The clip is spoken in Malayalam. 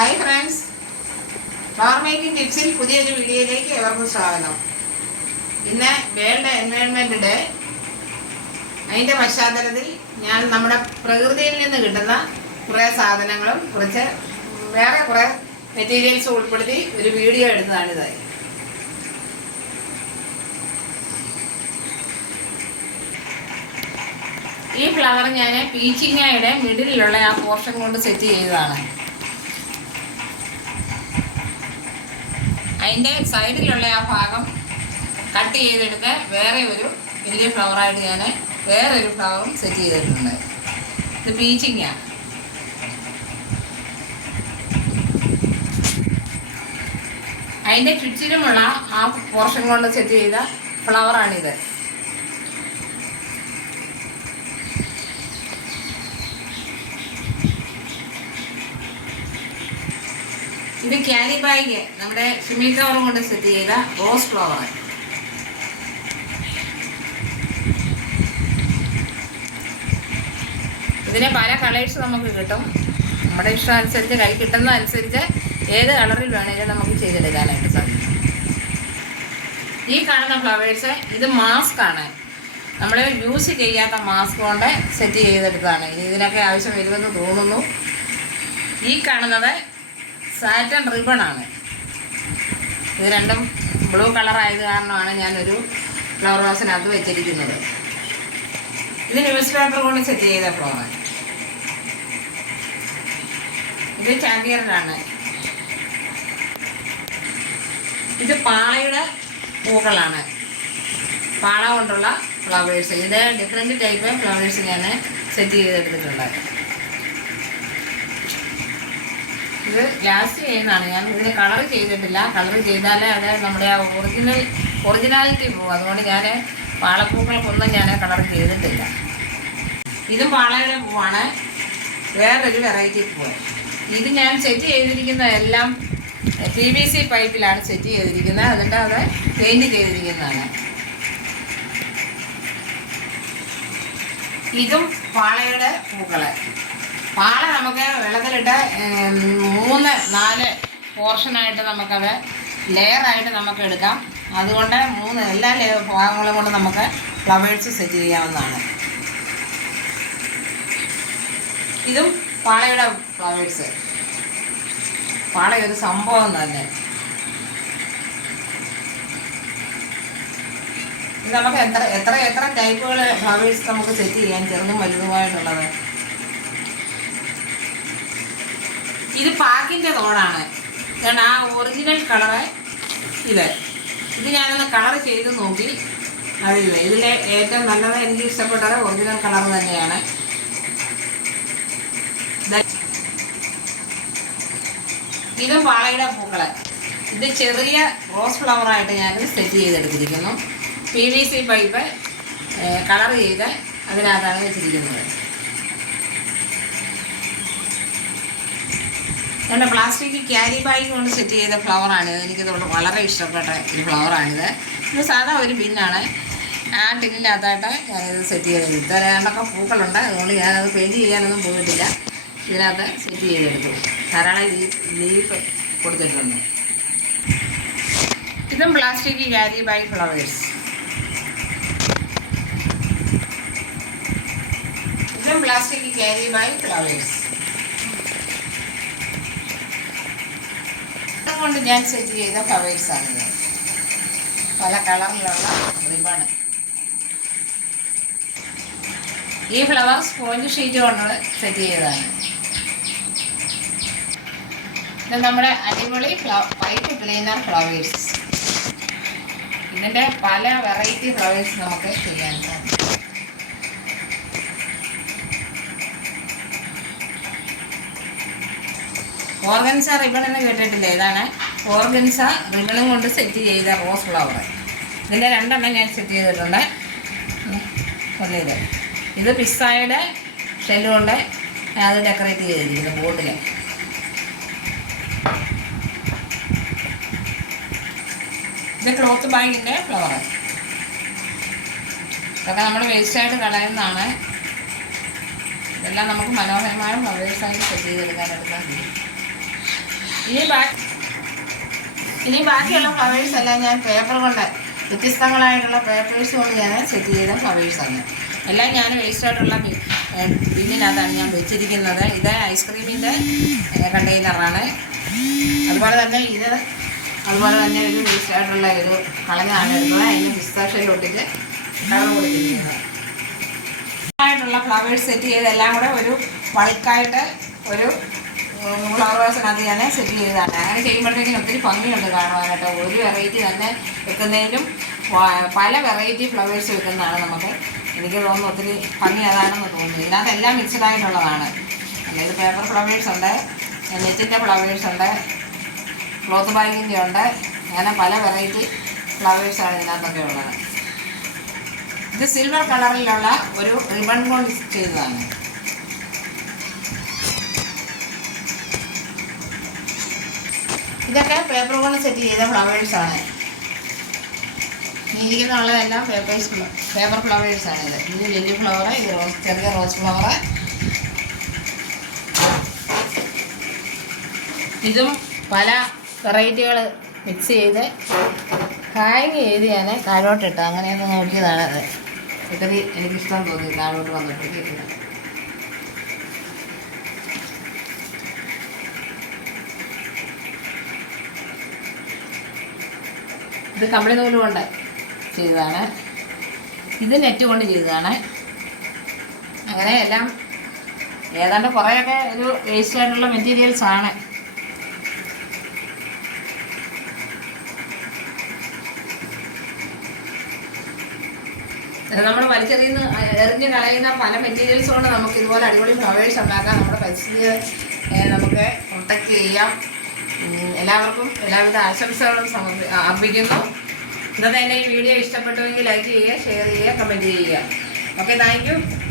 ഹായ് ഫ്രണ്ട്സ്, ഫ്ലവർ മേക്കിംഗ് ടിപ്സിൽ പുതിയൊരു വീഡിയോയിലേക്ക് ഏവർക്കും സ്വാഗതം. ഇന്ന് വേൾഡ് എൻവയോൺമെൻറ്റ് ഡേ. അതിൻ്റെ പശ്ചാത്തലത്തിൽ ഞാൻ നമ്മുടെ പ്രകൃതിയിൽ നിന്ന് കിട്ടുന്ന കുറേ സാധനങ്ങളും വേറെ കുറേ മെറ്റീരിയൽസും ഉൾപ്പെടുത്തി ഒരു വീഡിയോ എടുത്തതാണിത്. ഈ ഫ്ലവർ ഞാൻ പീച്ചിങ്ങയുടെ മിഡിലുള്ള ആ പോർഷൻ കൊണ്ട് സെറ്റ് ചെയ്തതാണ്. അതിൻ്റെ സൈഡിലുള്ള ആ ഭാഗം കട്ട് ചെയ്തെടുത്ത് വേറെ ഒരു വലിയ ഫ്ലവറായിട്ട് ഞാൻ വേറെ ഒരു ഫ്ലവറും സെറ്റ് ചെയ്തിട്ടുണ്ട്. ഇത് പീച്ചിങ്ങാണ്. അതിൻ്റെ ചുറ്റിലുമുള്ള ആ പോർഷൻ കൊണ്ട് സെറ്റ് ചെയ്ത ഫ്ലവറാണിത്. ഇത് ക്യാരി ബാഗ് നമ്മുടെ ഷിമി കവറും കൊണ്ട് സെറ്റ് ചെയ്ത റോസ് ഫ്ലവർ. ഇതിന് പല കളേഴ്സ് നമുക്ക് കിട്ടും. നമ്മുടെ ഇഷ്ടം അനുസരിച്ച്, കൈ കിട്ടുന്ന അനുസരിച്ച് ഏത് കളറിൽ വേണമെങ്കിലും നമുക്ക് ചെയ്തെടുക്കാനായിട്ട് സാധിക്കും. ഈ കാണുന്ന ഫ്ലവേഴ്സ് ഇത് മാസ്ക് ആണ്. നമ്മൾ യൂസ് ചെയ്യാത്ത മാസ്ക് കൊണ്ട് സെറ്റ് ചെയ്തെടുത്തതാണ്. ഇതിനൊക്കെ ആവശ്യം വരുമെന്ന് തോന്നുന്നു. ഈ കാണുന്നത് സാറ്റൻ റിബണാണ്. ഇത് രണ്ടും ബ്ലൂ കളറായത് കാരണമാണ് ഞാനൊരു ഫ്ലവർ വാസിനകത്ത് വെച്ചിരിക്കുന്നത്. ഇത് ന്യൂസ് പേപ്പർ കൊണ്ട് സെറ്റ് ചെയ്ത ഫ്ലവർ. ഇത് ചാകിയറിലാണ്. ഇത് പാളയുടെ പൂക്കളാണ്. പാള കൊണ്ടുള്ള ഫ്ലവേഴ്സ്. ഇതിൻ്റെ ഡിഫറെൻറ്റ് ടൈപ്പ് ഫ്ലവേഴ്സ് ഞാൻ സെറ്റ് ചെയ്തെടുത്തിട്ടുണ്ട്. ഇത് ലാസ്റ്റ് ചെയ്യുന്നതാണ്. ഞാൻ ഇതിന് കളർ ചെയ്തിട്ടില്ല. കളർ ചെയ്താലേ അത് നമ്മുടെ ആ ഒറിജിനാലിറ്റി പോകും. അതുകൊണ്ട് ഞാൻ പാളപ്പൂക്കൾക്കൊന്നും ഞാൻ കളർ ചെയ്തിട്ടില്ല. ഇതും പാളയുടെ പൂവാണ്, വേറൊരു വെറൈറ്റി പൂവ്. ഇത് ഞാൻ സെറ്റ് ചെയ്തിരിക്കുന്ന എല്ലാം PVC പൈപ്പിലാണ് സെറ്റ് ചെയ്തിരിക്കുന്നത്. എന്നിട്ട് അത് പെയിൻറ്റ് ചെയ്തിരിക്കുന്നതാണ്. ഇതും പാളയുടെ പൂക്കള്. പാള നമുക്ക് വെള്ളത്തിലിട്ട് 3-4 പോർഷനായിട്ട് നമുക്കത് ലെയറായിട്ട് നമുക്ക് എടുക്കാം. അതുകൊണ്ട് എല്ലാ ഭാഗങ്ങളും കൊണ്ട് നമുക്ക് ഫ്ലവേഴ്സ് സെറ്റ് ചെയ്യാവുന്നതാണ്. ഇതും പാളയുടെ ഫ്ലവേഴ്സ്. പാള ഒരു സംഭവം തന്നെ. ഇത് നമുക്ക് എത്ര ടൈപ്പുകൾ ഫ്ലവേഴ്സ് നമുക്ക് സെറ്റ് ചെയ്യാൻ, ചെറുതും വലുതുമായിട്ടുള്ളത്. ഇത് പാക്കിൻ്റെ തോടാണ്. കാരണം ആ ഒറിജിനൽ കളറ് ഇത് ഞാനൊന്ന് കളർ ചെയ്ത് നോക്കി. അതില്ല, ഇതിലെ ഏറ്റവും നല്ലത് എനിക്ക് ഇഷ്ടപ്പെട്ടത് ഒറിജിനൽ കളർ തന്നെയാണ്. ഇതും പാളയുടെ പൂക്കള്. ഇത് ചെറിയ റോസ് ഫ്ലവറായിട്ട് ഞാൻ സെറ്റ് ചെയ്തെടുത്തിരിക്കുന്നു. PVC പൈപ്പ് കളർ ചെയ്ത് അതിനകത്താണ് വെച്ചിരിക്കുന്നത്. എൻ്റെ പ്ലാസ്റ്റിക് ക്യാരി ബാഗ് കൊണ്ട് സെറ്റ് ചെയ്ത ഫ്ലവറാണിത്. എനിക്കിതുകൊണ്ട് വളരെ ഇഷ്ടപ്പെട്ട ഒരു ഫ്ലവറാണിത്. ഇത് സാധാ ഒരു ബിന്നാണ്. ആ ടിന്നിനകത്തായിട്ട് ഞാനിത് സെറ്റ് ചെയ്തെടുത്തു. ഇത്ര രണ്ടൊക്കെ പൂക്കളുണ്ട്. അതുകൊണ്ട് ഞാനത് പെയിൻറ്റ് ചെയ്യാനൊന്നും പോയിട്ടില്ല. ഇതിനകത്ത് സെറ്റ് ചെയ്തെടുത്തു. ധാരാളം ലീഫ് കൊടുത്തിട്ടുണ്ട്. ഇതും പ്ലാസ്റ്റിക് ക്യാരി ബാഗ് ഫ്ലവേഴ്സ്. ഇതും പ്ലാസ്റ്റിക് ക്യാരി ബാഗ് ഫ്ലവേഴ്സ് കൊണ്ട് ഞാൻ സെറ്റ് ചെയ്ത ഫ്ലവേഴ്സാണിത്. പല കളറിലുള്ള റിബൺ. ഈ ഫ്ലവർ സ്പോഞ്ച് ഷീറ്റ് കൊണ്ട് സെറ്റ് ചെയ്തതാണ്. ഇത് നമ്മുടെ അടിപൊളി പൈപ്പ് ക്ലീനർ ഫ്ലവേഴ്സ്. ഇതിൻ്റെ പല വെറൈറ്റി ഫ്ലവേഴ്സ് നമുക്ക് ചെയ്യാൻ സാധിക്കും. ഓർഗൻസ റിബൺ എന്ന് കേട്ടിട്ടില്ലേ? ഇതാണ് ഓർഗൻസ റിബണും കൊണ്ട് സെറ്റ് ചെയ്ത റോസ് ഫ്ലവർ. ഇതിൻ്റെ 2 എണ്ണം ഞാൻ സെറ്റ് ചെയ്തിട്ടുണ്ട്. ഇത് പിസ്സായുടെ ഷെല്ല് കൊണ്ട് അത് ഡെക്കറേറ്റ് ചെയ്തിരിക്കുന്നു ബോട്ടിൽ. ഇത് ക്ലോത്ത് ബാഗിൻ്റെ ഫ്ലവർ. ഇതൊക്കെ നമ്മൾ വേസ്റ്റായിട്ട് കളയുന്നതാണ്. ഇതെല്ലാം നമുക്ക് മനോഹരമായ ഫ്ലവേഴ്സായിട്ട് സെറ്റ് ചെയ്തെടുക്കാനായിട്ട് സാധിക്കും. ഇനി ബാക്കിയുള്ള ഫ്ലവേഴ്സ് എല്ലാം ഞാൻ പേപ്പർ കൊണ്ട് വ്യത്യസ്തങ്ങളായിട്ടുള്ള പേപ്പേഴ്സ് കൊണ്ട് ഞാൻ സെറ്റ് ചെയ്ത ഫ്ലവേഴ്സാണ്. എല്ലാം ഞാൻ വേസ്റ്റായിട്ടുള്ള ബിന്നിനകത്താണ് ഞാൻ വെച്ചിരിക്കുന്നത്. ഇത് ഐസ്ക്രീമിൻ്റെ കണ്ടെയ്നറാണ്. അതുപോലെ തന്നെ ഒരു വേസ്റ്റായിട്ടുള്ള ഒരു കളഞ്ഞാണ് എടുത്തത്. അതിന് പിസ്താഷ്യയിൽ ഒട്ടിച്ച് കളർ കൊടുത്തിരിക്കുന്നത്. ആയിട്ടുള്ള ഫ്ലവേഴ്സ് സെറ്റ് ചെയ്തെല്ലാം കൂടെ ഒരു ബൾക്കായിട്ട് ഒരു ഫ്ലവർ വാസിനകത്ത് ഞാൻ സെറ്റ് ചെയ്തതാണ്. അങ്ങനെ ചെയ്യുമ്പോഴത്തേക്കും ഒത്തിരി ഭംഗിയുണ്ട് കാണുവാനായിട്ട്. ഒരു വെറൈറ്റി തന്നെ വെക്കുന്നതിലും പല വെറൈറ്റി ഫ്ലവേഴ്സ് വെക്കുന്നതാണ് നമുക്ക് എനിക്ക് തോന്നുന്നു ഒത്തിരി ഭംഗി അതാണെന്ന് തോന്നുന്നു. ഇതിനകത്ത് എല്ലാം മിക്സഡ് ആയിട്ടുള്ളതാണ്. അതായത് പേപ്പർ ഫ്ലവേഴ്സ് ഉണ്ട്, നെറ്റിൻ്റെ ഫ്ലവേഴ്സ് ഉണ്ട്, ക്ലോത്ത് ബാഗിൻ്റെ ഉണ്ട്. അങ്ങനെ പല വെറൈറ്റി ഫ്ലവേഴ്സാണ് ഇതിനകത്തൊക്കെ ഉള്ളത്. ഇത് സിൽവർ കളറിലുള്ള ഒരു റിബൺ കൊണ്ട് ചെയ്തതാണ്. ഇതൊക്കെ പേപ്പർ കൊണ്ട് സെറ്റ് ചെയ്ത ഫ്ലവേഴ്സാണ്. ഇരിക്കുന്നുള്ളതെല്ലാം പേപ്പർ ഫ്ലവേഴ്സാണ്. ഇത് ലില്ലി ഫ്ലവർ, ഇത് ചെറിയ റോസ് ഫ്ലവർ. ഇതും പല വെറൈറ്റികൾ മിക്സ് ചെയ്ത് ഹാങ് ചെയ്ത് ഞാൻ താഴോട്ടിട്ട് അങ്ങനെയൊന്ന് നോക്കിയതാണ്. അത് ഒത്തിരി എനിക്കിഷ്ടം തോന്നി താഴോട്ട് വന്നിട്ട്. ഇത് കമ്പിളി നൂല് കൊണ്ട് ചെയ്തതാണ്. ഇത് നെറ്റ് കൊണ്ട് ചെയ്തതാണ്. അങ്ങനെ എല്ലാം ഏതാണ്ട് കുറേയൊക്കെ ഒരു വേസ്റ്റ് ആയിട്ടുള്ള മെറ്റീരിയൽസാണ്. നമ്മൾ എറിഞ്ഞ് കളയുന്ന പല മെറ്റീരിയൽസ് കൊണ്ട് നമുക്ക് ഇതുപോലെ അടിപൊളി ഫ്ലവേഴ്സ് ഉണ്ടാക്കാം. നമ്മുടെ പരിസ്ഥിതിയെ നമുക്ക് പ്രൊട്ടക്റ്റ് ചെയ്യാം. എല്ലാവർക്കും എല്ലാവിധ ആശംസകളും അർപ്പിക്കുന്നു. ഇന്നത്തെ എൻ്റെ ഈ വീഡിയോ ഇഷ്ടപ്പെട്ടുവെങ്കിൽ ലൈക്ക് ചെയ്യുക, ഷെയർ ചെയ്യുക, കമൻറ്റ് ചെയ്യുക. Okay, thank you.